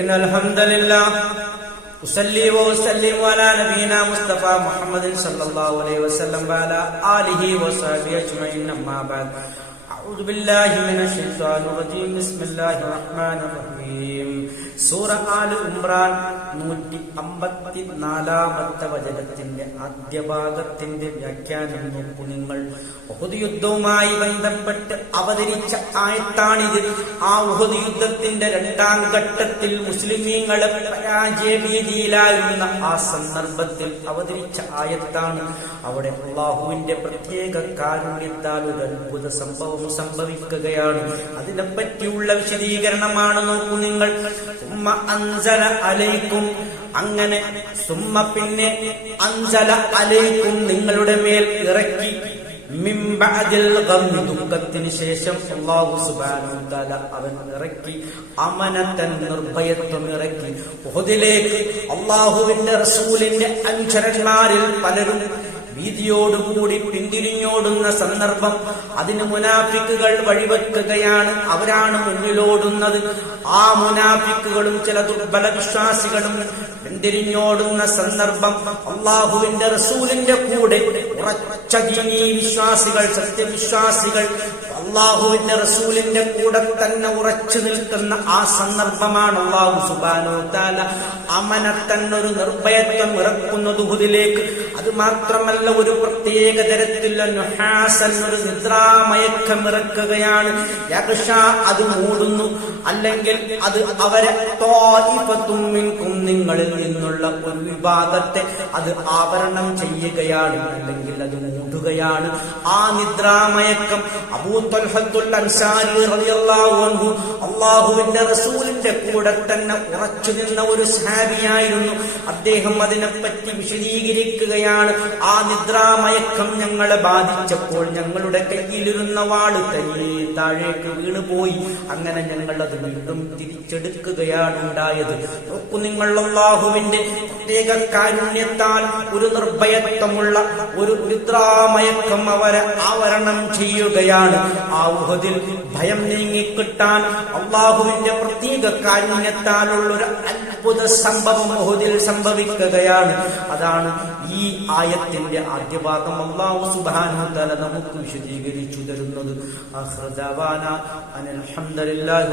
إن الحمد لله أصلي وأسلم على نبينا مصطفى محمد صلى الله عليه وسلم وعلى آله وصحبه أجمعين أما بعد أعوذ بالله من الشيطان الرجيم بسم الله الرحمن الرحيم സൂറ all Imran 154-ാമത്തെ വചനത്തിന്റെ ആദ്യ ഭാഗത്തിന്റെ വ്യാഖ്യാനം നോക്കൂ നിങ്ങൾ. ഉഹദ് യുദ്ധവുമായി ബന്ധപ്പെട്ട് അവതരിച്ച ആയത്താണിത്. ആ ഉഹദ് യുദ്ധത്തിന്റെ രണ്ടാം ഘട്ടത്തിൽ മുസ്ലിമീങ്ങളെ പരാജയ ഭീതിയിലായിരുന്ന ആ സന്ദർഭത്തിൽ അവതരിച്ച ആയത്താണ്. അവിടെ അല്ലാഹുവിന്റെ പ്രത്യേക കാരുണ്യത്താൽ ഒരു അത്ഭുത സംഭവം സംഭവിക്കുകയാണ്. അതിനെപ്പറ്റിയുള്ള വിശദീകരണമാണ്. നോക്കൂ നിങ്ങൾ. അൻസല അലൈക്കും, അങ്ങനെ സുമ്മ പിന്നെ അൻസല അലൈക്കും നിങ്ങളുടെ മേൽ ഇറക്കി, മിൻ ബഅദിൽ ഗമ്മി ദുഃഖത്തിന് ശേഷം അല്ലാഹു സുബ്ഹാനഹു വ തആല അവൻ ഇറക്കി അമനതൻ നിർഭയത്വം ഇറക്കി. ഉഹദിലേക്ക് അല്ലാഹുവിന്റെ റസൂലിന്റെ അനുചരന്മാരിൽ പലരും ഭീതിയോടുകൂടി പിന്തിരിഞ്ഞോടുന്ന സന്ദർഭം. അതിന് മുനാഫിക്കുകൾ വഴിവെക്കുകയാണ്. അവരാണ് മുന്നിലോടുന്നത്. ആ മുനാഫിക്കുകളും ചില ദുർബല വിശ്വാസികളും പിന്തിരിഞ്ഞോടുന്ന സന്ദർഭം അള്ളാഹുവിന്റെ റസൂലിന്റെ കൂടെ ഉറച്ച ദീനീ വിശ്വാസികൾ, സത്യവിശ്വാസികൾ അള്ളാഹുവിന്റെ റസൂലിന്റെ കൂടെ തന്നെ ഉറച്ചു നിൽക്കുന്ന ആ സന്ദർഭമാണ് അല്ലാഹു സുബ്ഹാനഹു വ തആല അമനത്തന്നൊരു നിർഭയത്വം ഇറക്കുന്നത് ഉഹദിലേക്ക്. അത് മാത്രമല്ല, ഒരു പ്രത്യേക തരത്തിലുള്ള നുഹാസൻ, ഒരു നിദ്രാമയക്കം ഇറക്കുകയാണ്. യഗ്ഷ, അത് മൂടുന്നു. അല്ലെങ്കിൽ അത് അവരെ ത്വായിഫത്തും മിൻകും, നിങ്ങളിൽ നിന്നുള്ള ഒരു വിഭാഗത്തെ അത് ആവരണം ചെയ്യുകയാണ്, അല്ലെങ്കിൽ അത് മൂടുകയാണ്. ആ നിദ്രാമയക്കം അബൂ ത്വൽഹത്തുൽ അൻസാരി റളിയല്ലാഹു അൻഹു അല്ലാഹുവിന്റെ റസൂലിന്റെ കൂടെ തന്നെ ഉറച്ചു നിന്ന ഒരു സഹാബിയായിരുന്നു. അദ്ദേഹം അതിനെപ്പറ്റി വിശദീകരിക്കുകയാണ്. ആ നിദ്രാമയക്കം ഞങ്ങളെ ബാധിച്ചപ്പോൾ ഞങ്ങളുടെ കയ്യിലിരുന്ന വാള് തനിയെ താഴേക്ക് വീണുപോയി. അങ്ങനെ ഞങ്ങൾ അത് വീണ്ടും തിരിച്ചെടുക്കുകയാണ് ഉണ്ടായത്. നോക്കൂ നിങ്ങൾ, അല്ലാഹുവിന്റെ പ്രത്യേക കാരുണ്യത്താൽ ഒരു നിർഭയത്വമുള്ള ഒരു നിദ്രാമയക്കം അവരെ ആവരണം ചെയ്യുകയാണ്. ആ ഉഹദിൽ ഭയം നീങ്ങിക്കിട്ടാൻ അല്ലാഹുവിന്റെ പ്രത്യേക കാരുണ്യത്താലുള്ളൊരു അത്ഭുത സംഭവം ഉഹദിൽ സംഭവിക്കുകയാണ്. അതാണ് ഈ ആയത്തിന്റെ ആദ്യ ഭാഗം അല്ലാഹു സുബ്ഹാനഹു വ തആല നമുക്ക് വിശദീകരിച്ചു തരുന്നത്. അൽഹംദുലില്ലാഹി.